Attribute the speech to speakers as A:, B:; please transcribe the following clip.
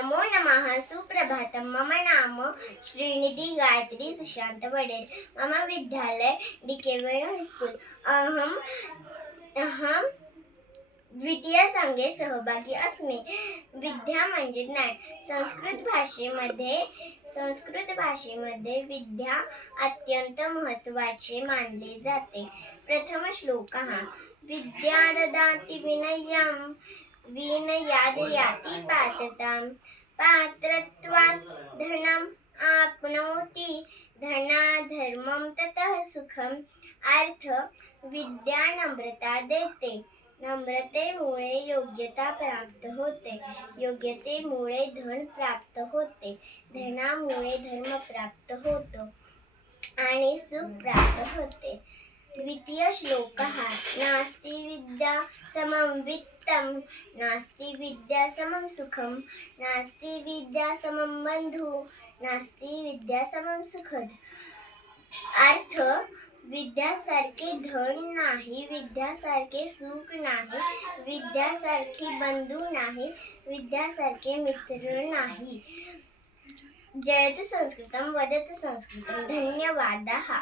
A: नमो नमः। सुप्रभातं। मम नाम श्रीनिधि गायत्री सुशांत वडेल। मम विद्यालय डी के वेणु स्कूल अहम अहम द्वितीय सहभागी अस्मि। विद्या म्हणजे ज्ञान। संस्कृत भाषेमध्ये संस्कृत भाषेमध्ये विद्या अत्यंत महत्त्वाचे मानले जाते. प्रथम श्लोक हा विद्या ददाति विनयं विनया याति पात्रतां पात्रत्वात् धनम् आप्नोति। धनाधर्मं ततः सुखम् अर्थ विद्या नम्रता देते। नम्रतेमुळे योग्यता प्राप्त होते। योग्यतेमुळे धन प्राप्त होते। धनामुळे धर्म प्राप्त होतो आणि सुख प्राप्त होते। द्वितीय श्लोक हा नास्ति विद्या समं वित्तं नास्ति विद्या समं सुखं, नास्ति विद्या समं बंधू नास्ति विद्या समं सुखद। अर्थ विद्यासारखे धन नाही विद्यासारखे सुख नाही विद्यासारखी बंधू नाही विद्यासारखे मित्र नाही। जयतु संस्कृतं वदतु संस्कृतं धन्यवादः।